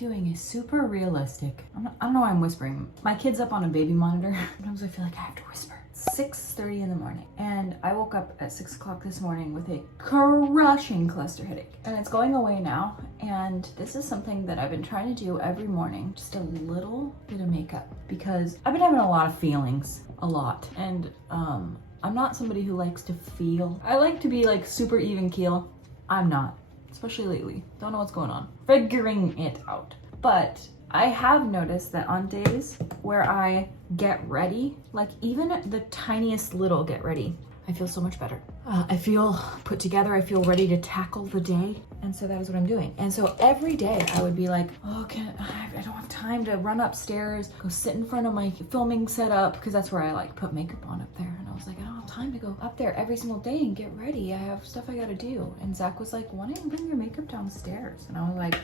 doing is super realistic. I don't know why I'm whispering. My kid's up on a baby monitor. Sometimes I feel like I have to whisper. 6:30 in the morning, and I woke up at 6 o'clock this morning with a crushing cluster headache, and it's going away now. And this is something that I've been trying to do every morning, just a little bit of makeup, because I've been having a lot of feelings, and I'm not somebody who likes to feel. I like to be like super even keel. I'm not, especially lately. Don't know what's going on. Figuring it out. But I have noticed that on days where I get ready, like even the tiniest little get ready, I feel so much better. I feel put together. I feel ready to tackle the day. And so that is what I'm doing. And so every day I would be like, oh, I don't have time to run upstairs, go sit in front of my filming setup, because that's where I like put makeup on up there. And I was like, I don't have time to go up there every single day and get ready. I have stuff I gotta do. And Zach was like, why don't you bring your makeup downstairs? And I was like,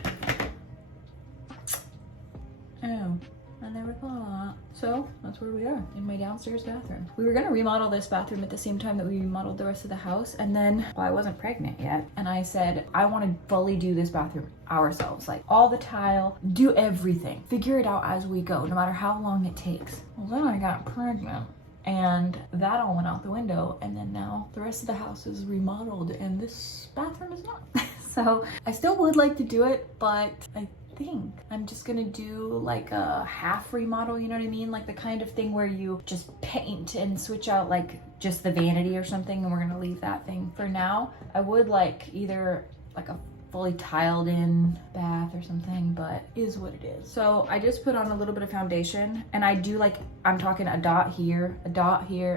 oh, I never thought of that. So that's where we are, in my downstairs bathroom. We were gonna remodel this bathroom at the same time that we remodeled the rest of the house. And then, well, I wasn't pregnant yet. And I said, I wanna fully do this bathroom ourselves. Like all the tile, do everything. Figure it out as we go, no matter how long it takes. Well, then I got pregnant. And that all went out the window. And then now the rest of the house is remodeled and this bathroom is not. So I still would like to do it, but I think I'm just gonna do like a half remodel, you know what I mean? Like the kind of thing where you just paint and switch out like just the vanity or something, and we're gonna leave that thing for now. I would like either like a fully tiled in bath or something, but is what it is. So I just put on a little bit of foundation, and I do like, I'm talking a dot here,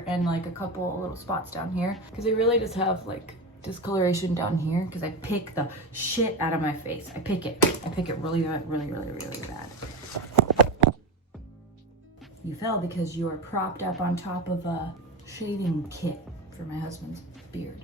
and like a couple little spots down here, because I really just have like discoloration down here because I pick the shit out of my face. I pick it really bad. You fell because you are propped up on top of a shaving kit for my husband's beard.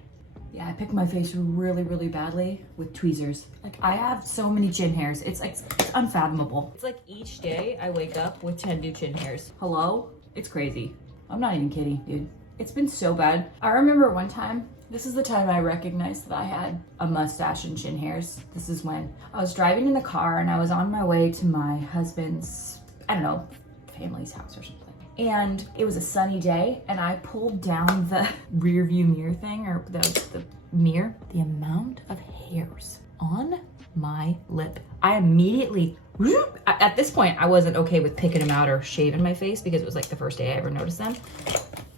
Yeah, I pick my face really badly with tweezers. Like I have so many chin hairs. It's like, it's unfathomable. It's like each day I wake up with 10 new chin hairs. Hello? It's crazy. I'm not even kidding, dude. It's been so bad. I remember one time, this is the time I recognized that I had a mustache and chin hairs. This is when I was driving in the car and I was on my way to my husband's, I don't know, family's house or something. And it was a sunny day and I pulled down the rear view mirror thing, or the mirror. The amount of hairs on my lip. I immediately, at this point, I wasn't okay with picking them out or shaving my face because it was like the first day I ever noticed them.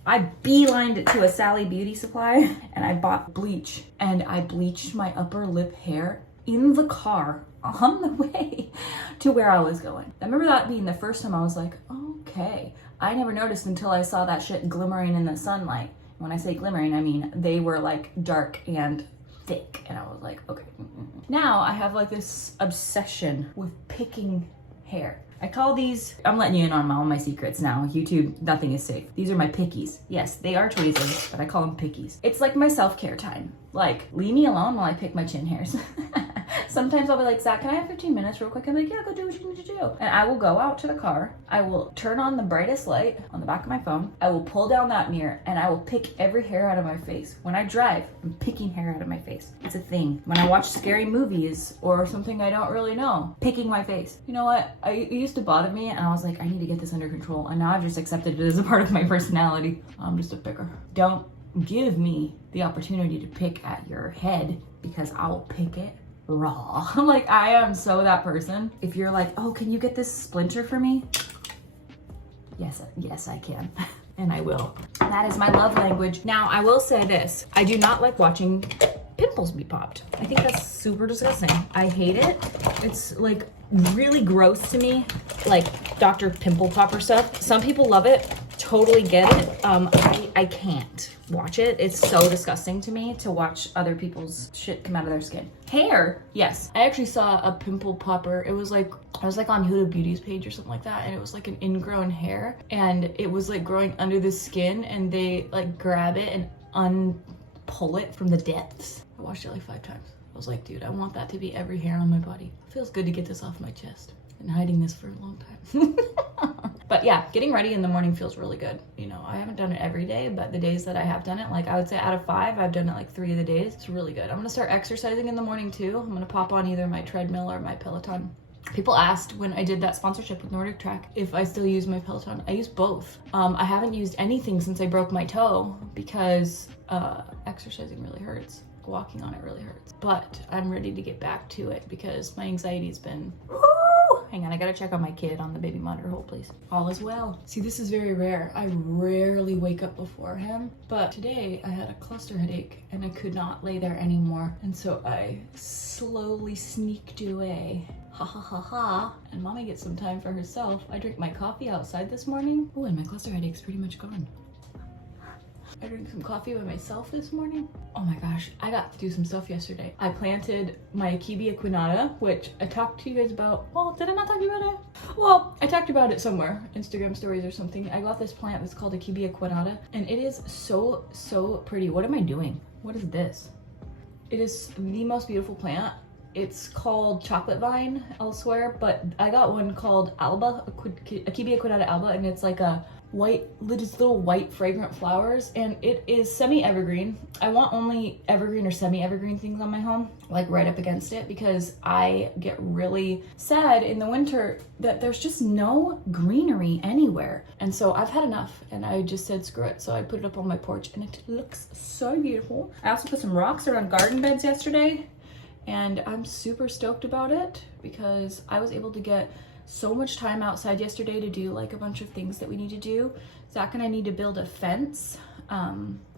I beelined it to a Sally Beauty Supply and I bought bleach, and I bleached my upper lip hair in the car on the way to where I was going. I remember that being the first time I was like, okay. I never noticed until I saw that shit glimmering in the sunlight. When I say glimmering, I mean they were like dark and thick, and I was like, okay. Now I have like this obsession with picking hair. I call these, I'm letting you in on all my secrets now. YouTube, nothing is safe. These are my pickies. Yes, they are tweezers, but I call them pickies. It's like my self-care time. Like, leave me alone while I pick my chin hairs. Sometimes I'll be like, Zach, can I have 15 minutes real quick? I'm like, yeah, go do what you need to do. And I will go out to the car. I will turn on the brightest light on the back of my phone. I will pull down that mirror and I will pick every hair out of my face. When I drive, I'm picking hair out of my face. It's a thing. When I watch scary movies or something I don't really know, picking my face. You know what? It used to bother me and I was like, I need to get this under control. And now I've just accepted it as a part of my personality. I'm just a picker. Don't give me the opportunity to pick at your head, because I'll pick it raw. Like, I am so that person. If you're like, oh, can you get this splinter for me? Yes, I can. And I will. That is my love language. Now, I will say this. I do not like watching pimples be popped. I think that's super disgusting. I hate it. It's like really gross to me, like Dr. Pimple Popper stuff. Some people love it. Totally get it. I can't watch it. It's so disgusting to me to watch other people's shit come out of their skin. Hair, yes. I actually saw a pimple popper. It was like, I was like on Huda Beauty's page or something like that, and it was like an ingrown hair, and it was like growing under the skin, and they like grab it and unpull it from the depths. I watched it like 5 times. I was like, dude, I want that to be every hair on my body. It feels good to get this off my chest. Been hiding this for a long time. But yeah, getting ready in the morning feels really good. You know, I haven't done it every day, but the days that I have done it, like I would say out of 5, I've done it like 3 of the days. It's really good. I'm gonna start exercising in the morning too. I'm gonna pop on either my treadmill or my Peloton People asked when I did that sponsorship with Nordic Track if I still use my Peloton. I use both. I haven't used anything since I broke my toe because exercising really hurts. Walking on it really hurts. But I'm ready to get back to it because my anxiety's been, woo! Hang on, I gotta check on my kid on the baby monitor. Hold please. All is well. See, this is very rare. I rarely wake up before him, but today I had a cluster headache and I could not lay there anymore. And so I slowly sneaked away. Ha ha ha ha. And mommy gets some time for herself. I drank my coffee outside this morning. Oh, and my cluster headache's pretty much gone. I drank some coffee by myself this morning. Oh my gosh, I got to do some stuff yesterday. I planted my Akebia equinata, which I talked to you guys about. Well, did I not talk to you about it? Well, I talked about it somewhere, Instagram stories or something. I got this plant that's called Akebia equinata, and it is so, so pretty. What am I doing? What is this? It is the most beautiful plant. It's called chocolate vine elsewhere, but I got one called Alba, Akebia equinata Alba, and it's like a white, just little white fragrant flowers, and it is semi-evergreen. I want only evergreen or semi-evergreen things on my home, like right up against it, because I get really sad in the winter that there's just no greenery anywhere. And so I've had enough, and I just said screw it. So I put it up on my porch, and it looks so beautiful. I also put some rocks around garden beds yesterday, and I'm super stoked about it because I was able to get so much time outside yesterday to do like a bunch of things that we need to do. Zach and I need to build a fence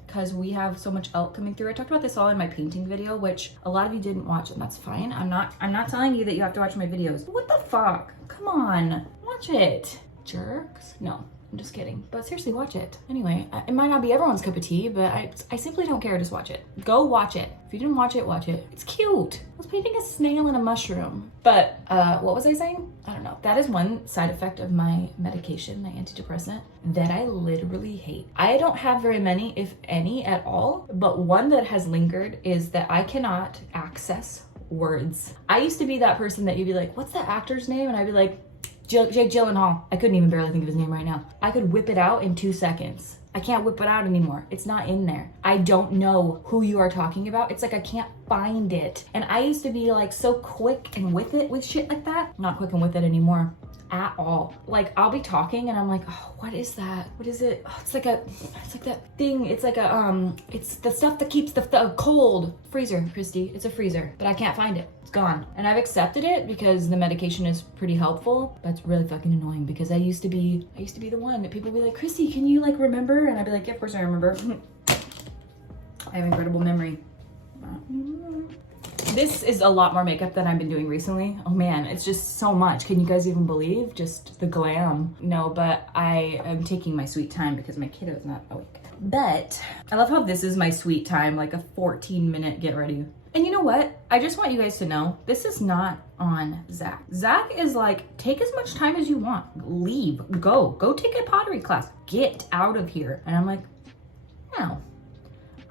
because we have so much elk coming through. I talked about this all in my painting video, which a lot of you didn't watch, and that's fine. I'm not telling you that you have to watch my videos. What the fuck? Come on, watch it, jerks. No, I'm just kidding. But seriously, watch it. Anyway, it might not be everyone's cup of tea, but I simply don't care. Just watch it. Go watch it. If you didn't watch it, watch it. It's cute. I was painting a snail and a mushroom. But what was I saying? I don't know. That is one side effect of my medication, my antidepressant, that I literally hate. I don't have very many, if any at all, but one that has lingered is that I cannot access words. I used to be that person that you'd be like, what's that actor's name? And I'd be like, Jake Gyllenhaal. I couldn't even barely think of his name right now. I could whip it out in 2 seconds. I can't whip it out anymore. It's not in there. I don't know who you are talking about. It's like I can't find it. And I used to be like so quick and with it with shit like that. Not quick and with it anymore at all. Like I'll be talking and I'm like, oh, what is that? What is it? Oh, it's like that thing. It's like a it's the stuff that keeps the cold. Freezer, Kristi. It's a freezer, but I can't find it. It's gone. And I've accepted it because the medication is pretty helpful, but it's really fucking annoying because I used to be the one that people would be like, Kristi, can you like remember? And I'd be like, yeah, of course I remember. I have incredible memory. This is a lot more makeup than I've been doing recently. Oh man, it's just so much. Can you guys even believe just the glam? No, but I am taking my sweet time because my kiddo is not awake. But I love how this is my sweet time, like a 14-minute get ready. And you know what? I just want you guys to know, this is not on Zach. Zach is like, take as much time as you want. Leave, go take a pottery class. Get out of here. And I'm like, no.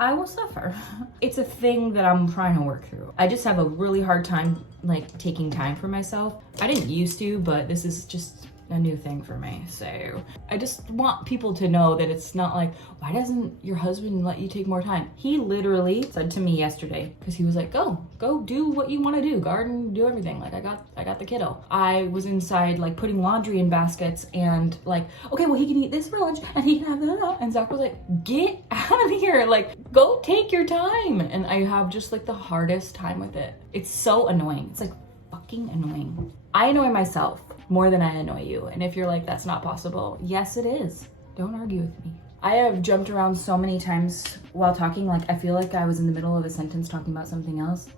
I will suffer. It's a thing that I'm trying to work through. I just have a really hard time like taking time for myself. I didn't used to, but this is just a new thing for me. So I just want people to know that it's not like, why doesn't your husband let you take more time? He literally said to me yesterday, because he was like, go do what you want to do, garden, do everything. Like I got the kiddo. I was inside like putting laundry in baskets and like, okay, well he can eat this for lunch and he can have that. And Zach was like, get out of here. Like go take your time. And I have just like the hardest time with it. It's so annoying. It's like fucking annoying. I annoy myself more than I annoy you. And if you're like, that's not possible, yes, it is. Don't argue with me. I have jumped around so many times while talking. Like I feel like I was in the middle of a sentence talking about something else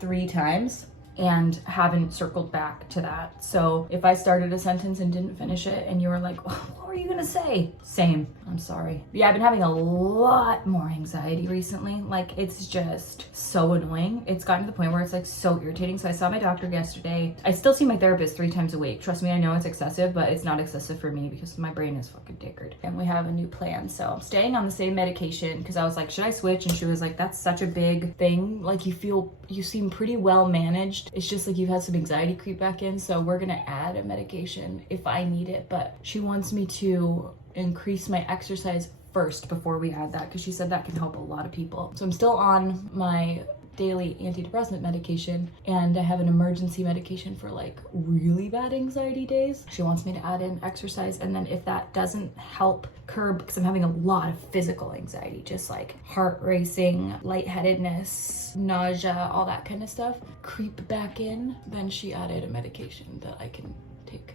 3 times and haven't circled back to that. So if I started a sentence and didn't finish it and you were like, oh, what were you gonna say? Same, I'm sorry. Yeah, I've been having a lot more anxiety recently. Like it's just so annoying. It's gotten to the point where it's like so irritating. So I saw my doctor yesterday. I still see my therapist 3 times a week. Trust me, I know it's excessive, but it's not excessive for me because my brain is fucking tickered. And we have a new plan. So I'm staying on the same medication because I was like, should I switch? And she was like, that's such a big thing. Like you seem pretty well managed. It's just like you've had some anxiety creep back in, so we're gonna add a medication if I need it, but she wants me to increase my exercise first before we add that because she said that can help a lot of people. So I'm still on my daily antidepressant medication, and I have an emergency medication for like really bad anxiety days. She wants me to add in exercise, and then if that doesn't help curb, because I'm having a lot of physical anxiety, just like heart racing, lightheadedness, nausea, all that kind of stuff, creep back in, then she added a medication that I can take,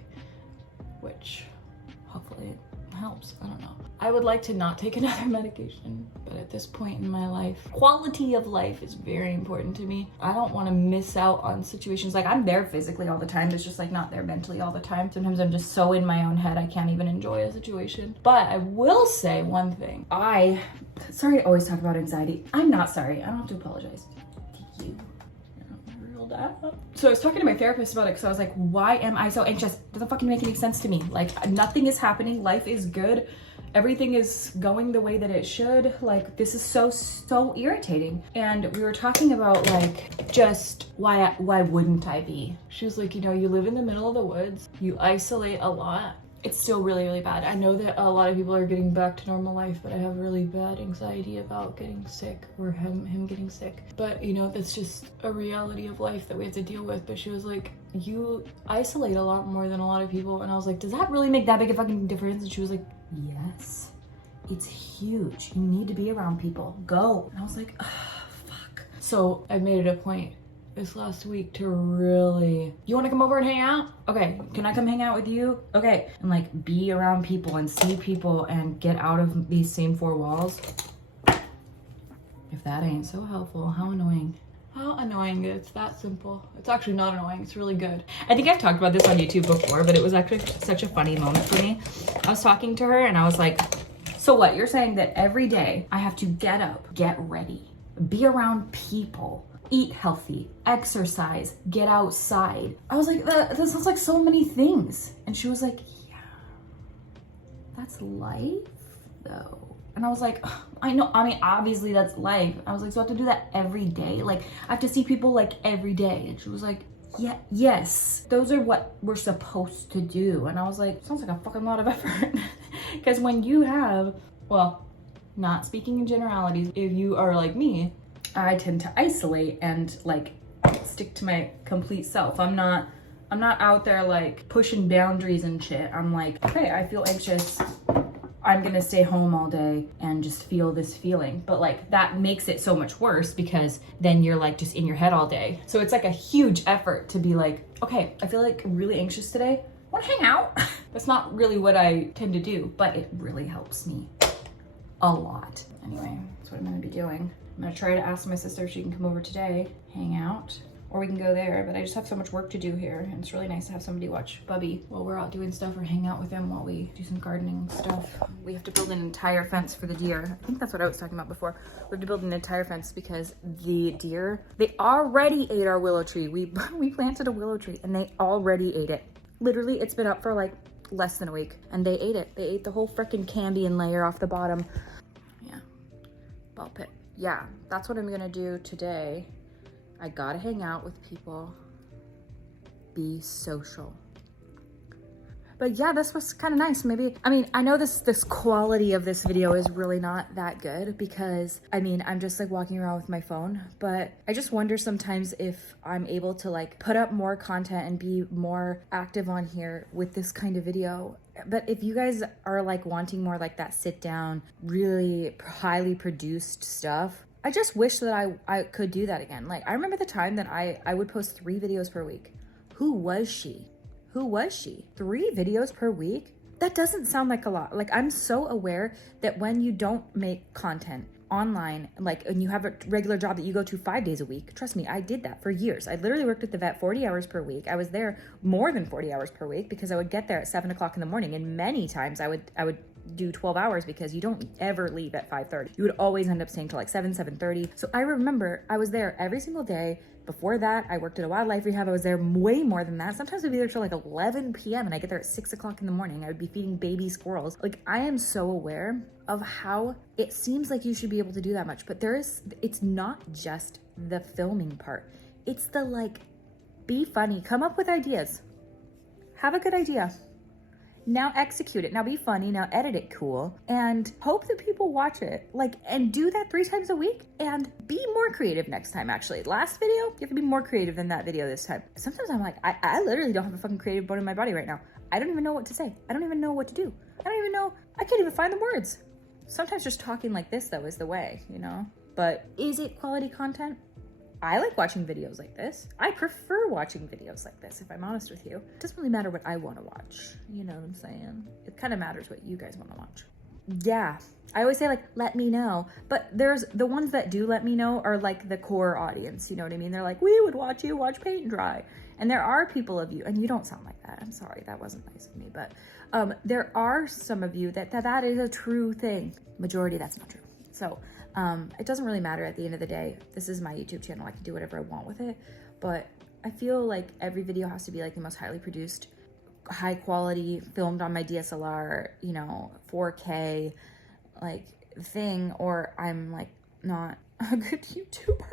which hopefully helps. I don't know. I would like to not take another medication, but at this point in my life, quality of life is very important to me. I don't want to miss out on situations. Like, I'm there physically all the time, it's just like not there mentally all the time. Sometimes I'm just so in my own head I can't even enjoy a situation. But I will say one thing. Sorry to always talk about anxiety. I'm not sorry. I don't have to apologize to you. So I was talking to my therapist about it because I was like, why am I so anxious? It doesn't fucking make any sense to me. Like, nothing is happening. Life is good. Everything is going the way that it should. Like, this is so irritating. And we were talking about like, just why wouldn't I be? She was like, you know, you live in the middle of the woods. You isolate a lot. It's still really, really bad. I know that a lot of people are getting back to normal life, but I have really bad anxiety about getting sick, or him getting sick. But you know, that's just a reality of life that we have to deal with. But she was like, you isolate a lot more than a lot of people. And I was like, does that really make that big a fucking difference? And she was like, yes, it's huge. You need to be around people. Go. And I was like, oh, fuck. So I made it a point this last week to really, you want to come over and hang out? Okay, can I come hang out with you? Okay, and like be around people and see people and get out of these same four walls. If that ain't so helpful, how annoying. How annoying. It's that simple. It's actually not annoying, it's really good. I think I've talked about this on YouTube before, but it was actually such a funny moment for me. I was talking to her and I was like, so what, you're saying that every day I have to get up, get ready, be around people, eat healthy, exercise, get outside. I was like, that sounds like so many things. And she was like, yeah, that's life though. And I was like, I know, I mean, obviously that's life. I was like, so I have to do that every day? Like, I have to see people like every day? And she was like, yeah, yes, those are what we're supposed to do. And I was like, sounds like a fucking lot of effort. Because when you have, well, not speaking in generalities, if you are like me, I tend to isolate and like stick to my complete self. I'm not out there like pushing boundaries and shit. I'm like, okay, I feel anxious. I'm gonna stay home all day and just feel this feeling. But like that makes it so much worse because then you're like just in your head all day. So it's like a huge effort to be like, okay, I feel like really anxious today. Wanna hang out? That's not really what I tend to do, but it really helps me a lot. Anyway, that's what I'm gonna be doing. I'm gonna try to ask my sister if she can come over today, hang out, or we can go there, but I just have so much work to do here, and it's really nice to have somebody watch Bubby while we're out doing stuff, or hang out with him while we do some gardening stuff. We have to build an entire fence for the deer. I think that's what I was talking about before. We have to build an entire fence because the deer, they already ate our willow tree. We planted a willow tree and they already ate it. Literally, it's been up for like less than a week and they ate it. They ate the whole freaking cambium layer off the bottom. Yeah, ball pit. Yeah, that's what I'm gonna do today. I gotta hang out with people, be social. But yeah, this was kind of nice. Maybe, I mean, I know this quality of this video is really not that good because, I mean, I'm just like walking around with my phone, but I just wonder sometimes if I'm able to like put up more content and be more active on here with this kind of video. But if you guys are like wanting more like that sit down, really highly produced stuff, I just wish that I could do that again. Like, I remember the time that I would post 3 videos per week. Who was she? Who was she? 3 videos per week? That doesn't sound like a lot. Like, I'm so aware that when you don't make content online, like, and you have a regular job that you go to 5 days a week, trust me, I did that for years. I literally worked at the vet 40 hours per week. I was there more than 40 hours per week because I would get there at 7 o'clock in the morning. And many times I would do 12 hours because you don't ever leave at 5:30. You would always end up staying till like 7:30. So I remember I was there every single day. Before that, I worked at a wildlife rehab. I was there way more than that. Sometimes I'd be there till like 11 p.m. and I get there at 6 o'clock in the morning. I would be feeding baby squirrels. Like, I am so aware of how it seems like you should be able to do that much, but it's not just the filming part. It's the like, be funny, come up with ideas, have a good idea. Now execute it. Now be funny. Now edit it cool. And hope that people watch it. Like, and do that 3 times a week. And be more creative next time, actually. Last video, you have to be more creative than that video this time. Sometimes I'm like, I literally don't have a fucking creative bone in my body right now. I don't even know what to say. I don't even know what to do. I don't even know. I can't even find the words. Sometimes just talking like this, though, is the way, you know? But is it quality content? I like watching videos like this. I prefer watching videos like this, if I'm honest with you. It doesn't really matter what I want to watch. You know what I'm saying? It kind of matters what you guys want to watch. Yeah. I always say, like, let me know. But there's the ones that do let me know are like the core audience. You know what I mean? They're like, we would watch you watch paint dry. And there are people of you, and you don't sound like that. I'm sorry, that wasn't nice of me. But there are some of you that is a true thing. Majority, that's not true. So it doesn't really matter at the end of the day. This is my YouTube channel. I can do whatever I want with it. But I feel like every video has to be like the most highly produced, high quality, filmed on my DSLR, you know, 4K, like thing, or I'm like not a good YouTuber.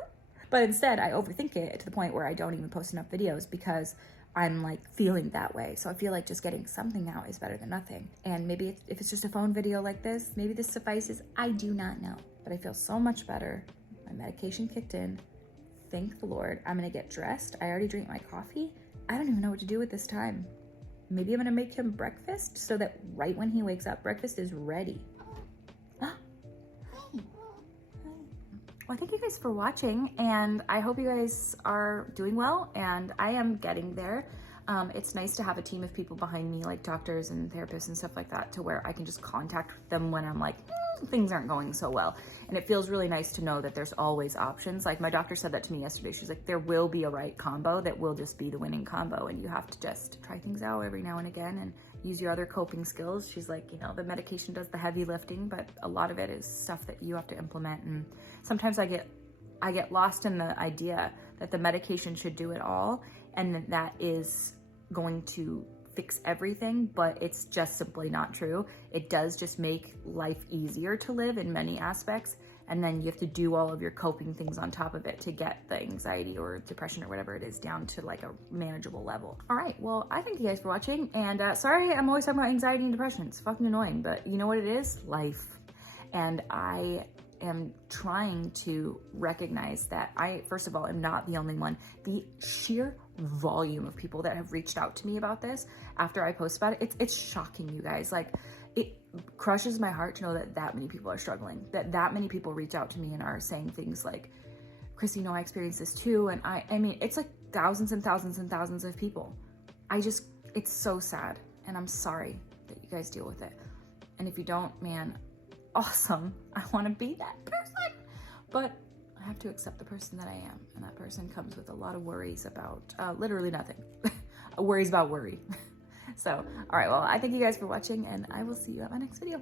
But instead I overthink it to the point where I don't even post enough videos because I'm like feeling that way. So I feel like just getting something out is better than nothing. And maybe if it's just a phone video like this, maybe this suffices. I do not know. But I feel so much better. My medication kicked in. Thank the Lord. I'm gonna get dressed. I already drank my coffee. I don't even know what to do with this time. Maybe I'm gonna make him breakfast so that right when he wakes up, breakfast is ready. Well, thank you guys for watching, and I hope you guys are doing well, and I am getting there. It's nice to have a team of people behind me, like doctors and therapists and stuff like that, to where I can just contact them when I'm like, things aren't going so well. And it feels really nice to know that there's always options. Like my doctor said that to me yesterday. She's like, there will be a right combo that will just be the winning combo, and you have to just try things out every now and again and use your other coping skills. She's like, you know, the medication does the heavy lifting, but a lot of it is stuff that you have to implement. And sometimes I get lost in the idea that the medication should do it all, and that is going to fix everything, but it's just simply not true. It does just make life easier to live in many aspects, and then you have to do all of your coping things on top of it to get the anxiety or depression or whatever it is down to like a manageable level. All right, well, I thank you guys for watching, and sorry I'm always talking about anxiety and depression. It's fucking annoying, but you know what it is? Life. And I am trying to recognize that I, first of all, am not the only one. The sheer volume of people that have reached out to me about this after I post about it, it's shocking, you guys. Like, it crushes my heart to know that many people are struggling, that many people reach out to me and are saying things like, Kristi, you know, I experienced this too. And I mean, it's like thousands and thousands and thousands of people. It's so sad, and I'm sorry that you guys deal with it. And if you don't, man, awesome. I want to be that person, but I have to accept the person that I am, and that person comes with a lot of worries about literally nothing. Worries about worry. So, all right, well, I thank you guys for watching, and I will see you at my next video.